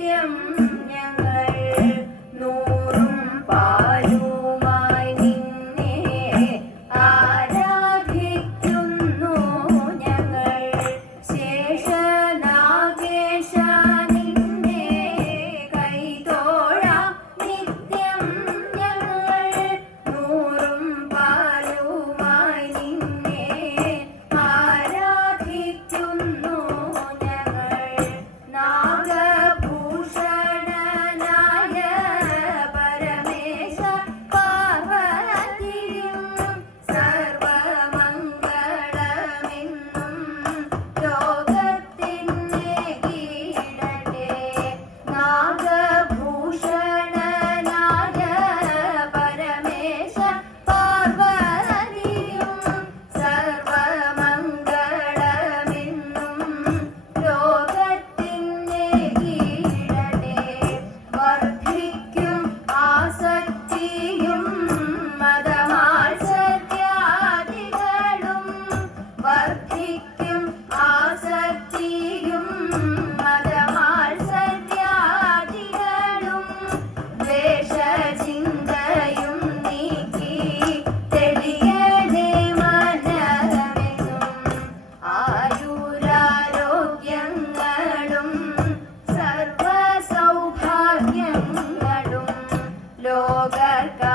സത്യം മോഹിക്കും ആസക്തിയും മതമാൾ ആയുരാരോഗ്യങ്ങളും സൗഭാഗ്യങ്ങളും ലോകർക്ക